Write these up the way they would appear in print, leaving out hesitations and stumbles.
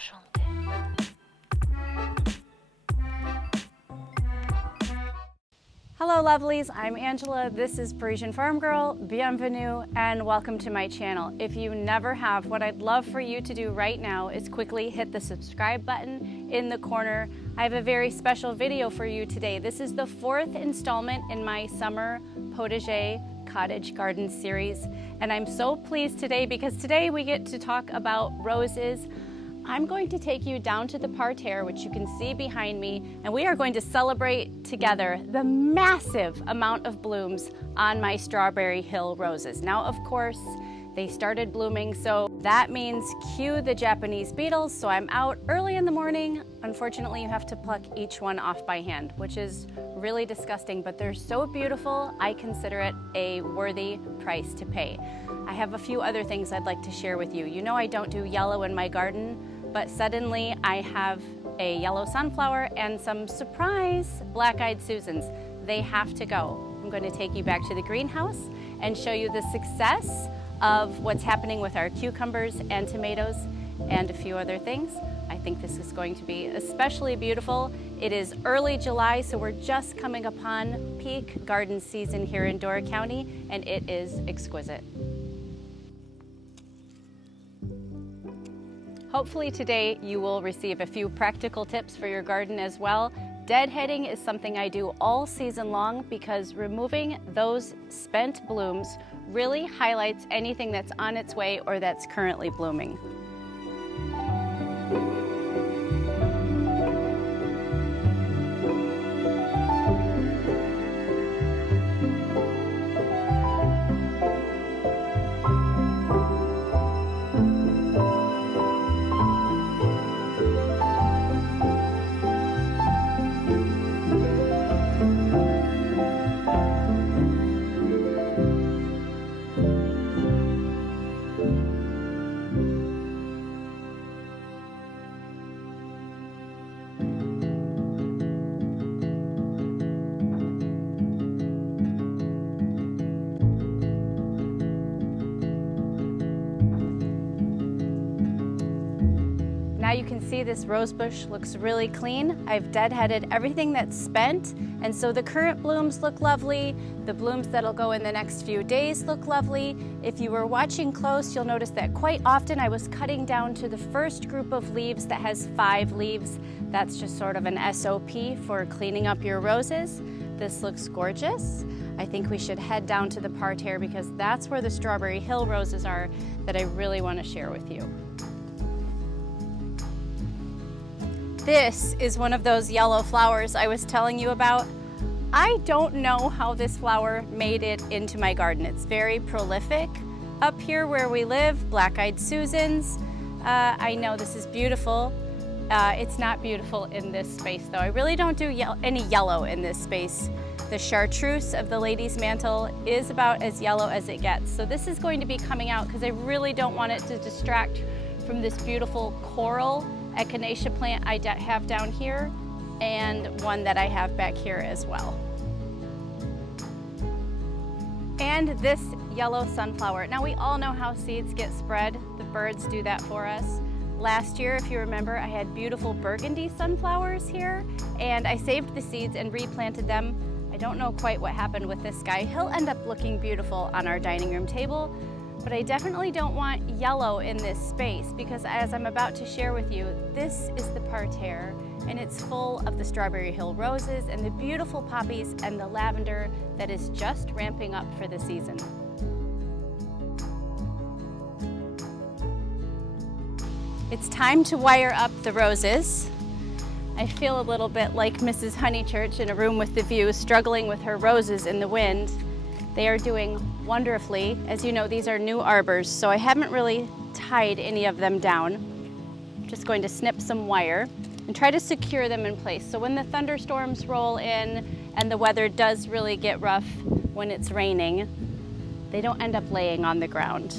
Enchanté. Hello lovelies, I'm Angela, this is Parisienne Farmgirl, bienvenue and welcome to my channel. If you never have, what I'd love for you to do right now is quickly hit the subscribe button in the corner. I have a very special video for you today. This is the 4th installment in my summer potager cottage garden series, and I'm so pleased today because today we get to talk about roses. I'm going to take you down to the parterre, which you can see behind me, and we are going to celebrate together the massive amount of blooms on my Strawberry Hill roses. Now, of course, they started blooming, so that means cue the Japanese beetles, so I'm out early in the morning. Unfortunately, you have to pluck each one off by hand, which is really disgusting, but they're so beautiful, I consider it a worthy price to pay. I have a few other things I'd like to share with you. You know I don't do yellow in my garden, but suddenly I have a yellow sunflower and some surprise black-eyed Susans. They have to go. I'm going to take you back to the greenhouse and show you the success of what's happening with our cucumbers and tomatoes and a few other things. I think this is going to be especially beautiful. It is early July, so we're just coming upon peak garden season here in Door County, and it is exquisite. Hopefully today you will receive a few practical tips for your garden as well. Deadheading is something I do all season long because removing those spent blooms really highlights anything that's on its way or that's currently blooming. Now you can see this rose bush looks really clean. I've deadheaded everything that's spent, and so the current blooms look lovely. The blooms that'll go in the next few days look lovely. If you were watching close, you'll notice that quite often I was cutting down to the first group of leaves that has 5 leaves. That's just sort of an SOP for cleaning up your roses. This looks gorgeous. I think we should head down to the parterre because that's where the Strawberry Hill roses are that I really want to share with you. This is one of those yellow flowers I was telling you about. I don't know how this flower made it into my garden. It's very prolific. Up here where we live, black-eyed Susans. I know this is beautiful. It's not beautiful in this space though. I really don't do any yellow in this space. The chartreuse of the lady's mantle is about as yellow as it gets. So this is going to be coming out because I really don't want it to distract from this beautiful coral echinacea plant I have down here and one that I have back here as well. And this yellow sunflower. Now we all know how seeds get spread. The birds do that for us. Last year, if you remember, I had beautiful burgundy sunflowers here and I saved the seeds and replanted them. I don't know quite what happened with this guy. He'll end up looking beautiful on our dining room table. But I definitely don't want yellow in this space because as I'm about to share with you, this is the parterre and it's full of the Strawberry Hill roses and the beautiful poppies and the lavender that is just ramping up for the season. It's time to wire up the roses. I feel a little bit like Mrs. Honeychurch in A Room with the View, struggling with her roses in the wind. They are doing wonderfully. As you know, these are new arbors, so I haven't really tied any of them down. I'm just going to snip some wire and try to secure them in place. So when the thunderstorms roll in and the weather does really get rough when it's raining, they don't end up laying on the ground.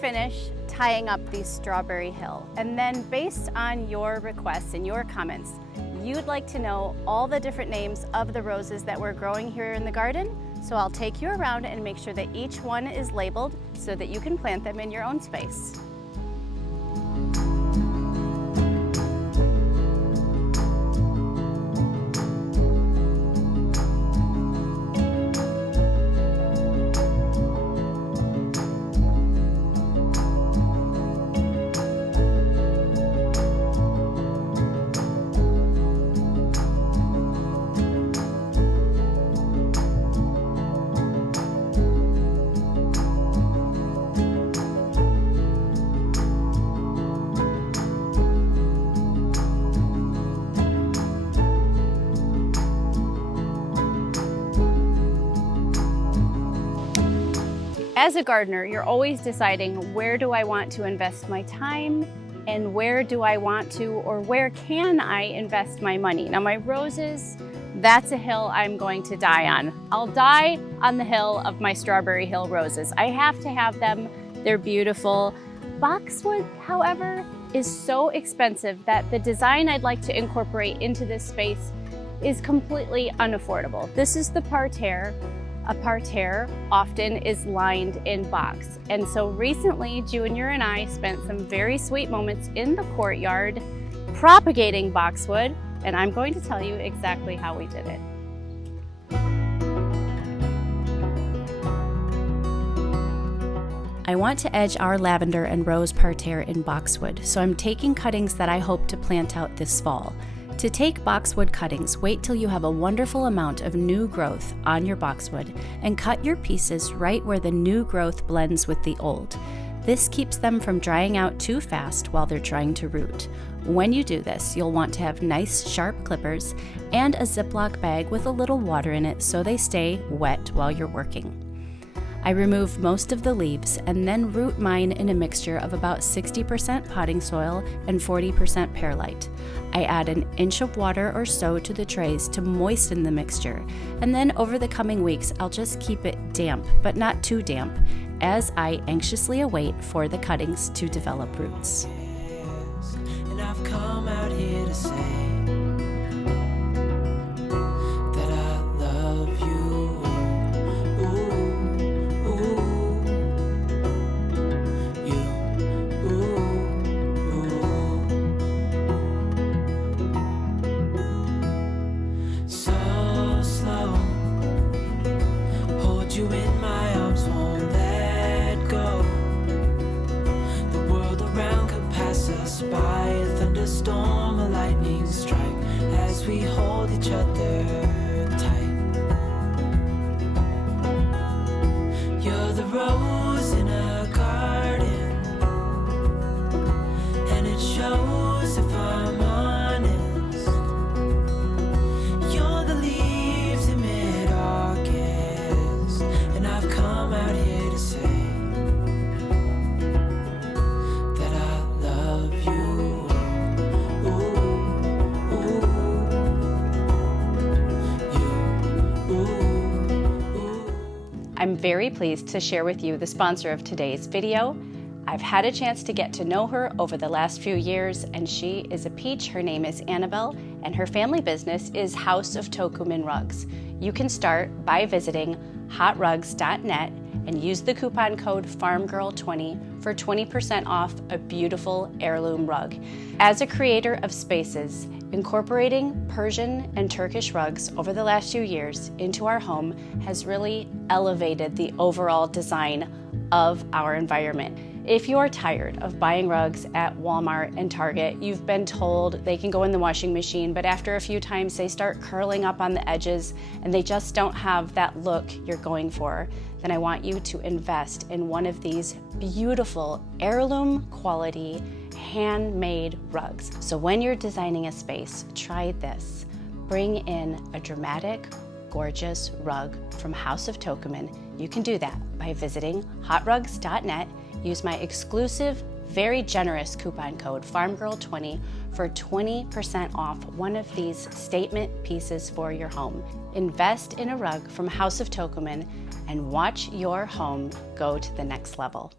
finish tying up the strawberry hill, and then based on your requests and your comments, you'd like to know all the different names of the roses that we're growing here in the garden. So I'll take you around and make sure that each one is labeled so that you can plant them in your own space. As a gardener, you're always deciding, where do I want to invest my time and where do I want to, or where can I invest my money? Now my roses, that's a hill I'm going to die on. I'll die on the hill of my Strawberry Hill roses. I have to have them, they're beautiful. Boxwood, however, is so expensive that the design I'd like to incorporate into this space is completely unaffordable. This is the parterre. A parterre often is lined in box. And so recently, Junior and I spent some very sweet moments in the courtyard propagating boxwood, and I'm going to tell you exactly how we did it. I want to edge our lavender and rose parterre in boxwood, so I'm taking cuttings that I hope to plant out this fall. To take boxwood cuttings, wait till you have a wonderful amount of new growth on your boxwood and cut your pieces right where the new growth blends with the old. This keeps them from drying out too fast while they're trying to root. When you do this, you'll want to have nice sharp clippers and a Ziploc bag with a little water in it so they stay wet while you're working. I remove most of the leaves and then root mine in a mixture of about 60% potting soil and 40% perlite. I add an inch of water or so to the trays to moisten the mixture, and then over the coming weeks I'll just keep it damp, but not too damp, as I anxiously await for the cuttings to develop roots. And I've come out here to say that I love you. You in my arms, won't let go. The world around could pass us by, a thunderstorm, a lightning strike, as we hold each other tight. You're the rose in a garden, and it shows if I'm honest. You're the leaves in mid-August, and I've come out here to say that I love you. Ooh, ooh, you, ooh. I'm very pleased to share with you the sponsor of today's video. I've had a chance to get to know her over the last few years, and she is a peach. Her name is Annabelle, and her family business is House of Tokumen Rugs. You can start by visiting hotrugs.net and use the coupon code FARMGIRL20 for 20% off a beautiful heirloom rug. As a creator of spaces, incorporating Persian and Turkish rugs over the last few years into our home has really elevated the overall design of our environment. If you're tired of buying rugs at Walmart and Target, you've been told they can go in the washing machine, but after a few times they start curling up on the edges and they just don't have that look you're going for, then I want you to invest in one of these beautiful heirloom quality handmade rugs. So when you're designing a space, try this. Bring in a dramatic, gorgeous rug from House of Tokumen. You can do that by visiting hotrugs.net. Use my exclusive, very generous coupon code FARMGIRL20 for 20% off one of these statement pieces for your home. Invest in a rug from House of Tokumen and watch your home go to the next level.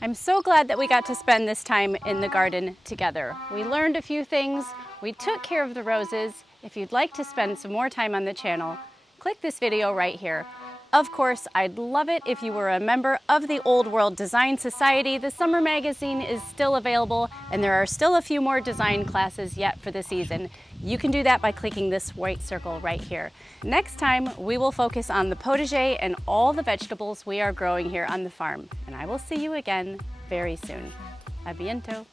I'm so glad that we got to spend this time in the garden together. We learned a few things, we took care of the roses. If you'd like to spend some more time on the channel, click this video right here. Of course, I'd love it if you were a member of the Old World Design Society. The summer magazine is still available, and there are still a few more design classes yet for the season. You can do that by clicking this white circle right here. Next time, we will focus on the potager and all the vegetables we are growing here on the farm. And I will see you again very soon. A bientôt.